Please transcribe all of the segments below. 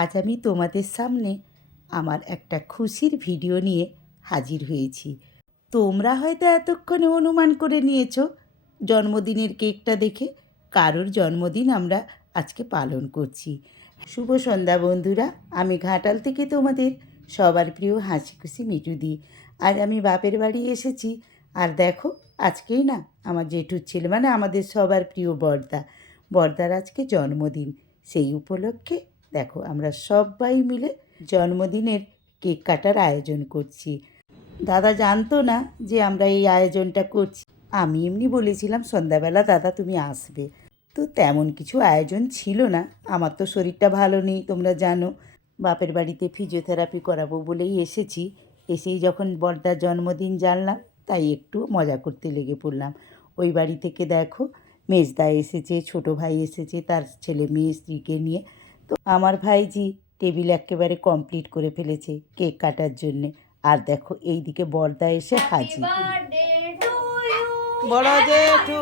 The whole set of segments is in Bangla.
আজ আমি তোমাদের সামনে আমার একটা খুশির ভিডিও নিয়ে হাজির হয়েছি। তোমরা হয়তো এতক্ষণে অনুমান করে নিয়েছো জন্মদিনের কেকটা দেখে কারোর জন্মদিন আমরা আজকে পালন করছি। শুভ সন্ধ্যা বন্ধুরা, আমি ঘাটাল থেকে তোমাদের সবার প্রিয় হাসি খুশি মিঠু দি। আজ আমি বাপের বাড়ি এসেছি, আর দেখো আজকেই না আমার জেঠুর ছেলে মানে আমাদের সবার প্রিয় বর্দার আজকে জন্মদিন। সেই উপলক্ষে দেখো আমরা সবাই মিলে জন্মদিনের কেক কাটার আয়োজন করছি। দাদা জানতো না যে আমরা এই আয়োজনটা করছি। আমি এমনি বলেছিলাম সন্ধ্যাবেলা দাদা তুমি আসবে, তো তেমন কিছু আয়োজন ছিল না। আমার তো শরীরটা ভালো নেই, তোমরা জানো। বাপের বাড়িতে ফিজিওথেরাপি করাবো বলেই এসেছি। এসেই যখন বড়দার জন্মদিন জানলাম, তাই একটু মজা করতে লেগে পড়লাম। ওই বাড়ি থেকে দেখো মেজদা এসেছে, ছোটো ভাই এসেছে তার ছেলে মেয়ে স্ত্রীকে নিয়ে। তো আমার ভাইজি টেবিল একেবারে কমপ্লিট করে ফেলেছে কেক কাটার জন্যে। আর দেখো এই দিকে বড়দা এসে হাজির। বড় জেঠু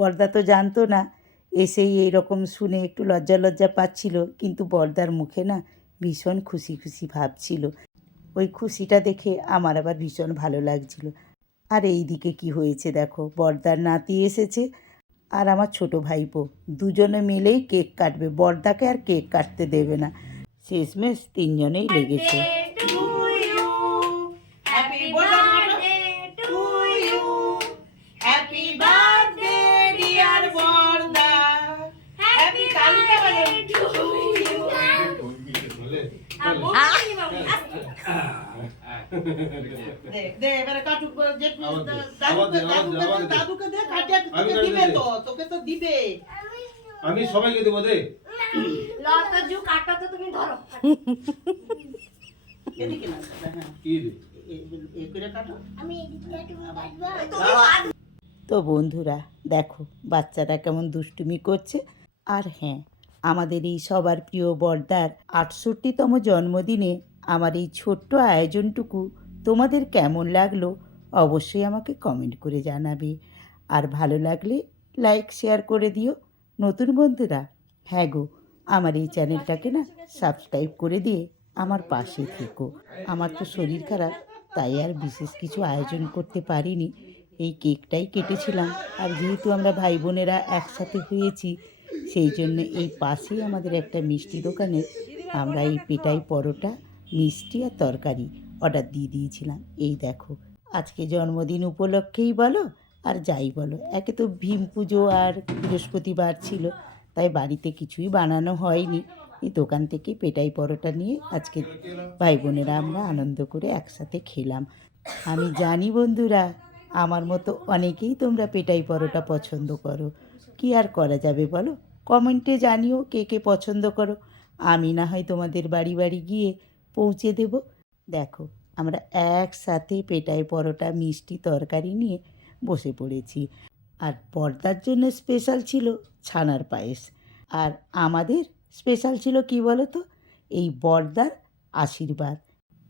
বড়দা তো জানতো না, এসেই এইরকম শুনে একটু লজ্জা লজ্জা পাচ্ছিল, কিন্তু বড়দার মুখে না ভীষণ খুশি খুশি ভাব ছিল। ওই খুশিটা দেখে আমার আবার ভীষণ ভালো লাগছিল। আর এই দিকে কি হয়েছে দেখো, বড়দার নাতি এসেছে আর আমার ছোট ভাইপো, দুজনে মিলেই কেক কাটবে। বড়দাকে আর কেক কাটতে দেবে না, শেষমেশ তিনজনেই লেগেছে। আমি সবাইকে দেবো দে। তো বন্ধুরা দেখো বাচ্চারা কেমন দুষ্টুমি করছে। আর হ্যাঁ, আমাদের এই সবার প্রিয় বড়দার ৬৮তম জন্মদিনে আমার এই ছোট্ট আয়োজনটুকু তোমাদের কেমন লাগলো অবশ্যই আমাকে কমেন্ট করে জানাবে। আর ভালো লাগলে লাইক শেয়ার করে দিও। নতুন বন্ধুরা, হ্যাঁ গো, আমার এই চ্যানেলটাকে না সাবস্ক্রাইব করে দিয়ে আমার পাশে থেকো। আমার তো শরীর খারাপ, তাই আর বিশেষ কিছু আয়োজন করতে পারিনি, এই কেকটাই কেটেছিলাম। আর যেহেতু আমরা ভাই বোনেরা একসাথে হয়েছি, সেই জন্য এই পাশেই আমাদের একটা মিষ্টি দোকানে আমরা এই পেটাই পরোটা, মিষ্টি আর তরকারি অর্ডার দিয়ে দিয়েছিলাম। এই দেখো আজকে জন্মদিন উপলক্ষেই বলো আর যাই বলো, একে তো ভীম পুজো আর বৃহস্পতিবার ছিল, তাই বাড়িতে কিছুই বানানো হয়নি। এই দোকান থেকে পেটাই পরোটা নিয়ে আজকে ভাই বোনেরা আমরা আনন্দ করে একসাথে খেলাম। আমি জানি বন্ধুরা, আমার মতো অনেকেই তোমরা পেটাই পরোটা পছন্দ করো। কি আর করা যাবে বলো, কমেন্টে জানিও কে কে পছন্দ করো। আমি না হয় তোমাদের বাড়ি বাড়ি গিয়ে পৌঁছে দেব। দেখো আমরা একসাথে পেটাই পরোটা, মিষ্টি, তরকারি নিয়ে বসে পড়েছি। আর বড়দার জন্য স্পেশাল ছিল ছানার পায়েস, আর আমাদের স্পেশাল ছিল কি বলো তো, এই বড়দার আশীর্বাদ।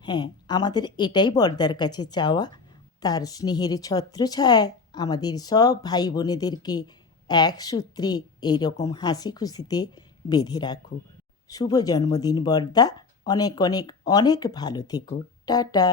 হ্যাঁ, আমাদের এটাই বড়দার কাছে চাওয়া, তার স্নেহের ছত্রছায়ায় আমাদের সব ভাই বোনেদেরকে এক সূত্রে এইরকম হাসি খুশিতে বেঁধে রাখো। শুভ জন্মদিন বড়দা, অনেক অনেক অনেক ভালো থেকো। টাটা।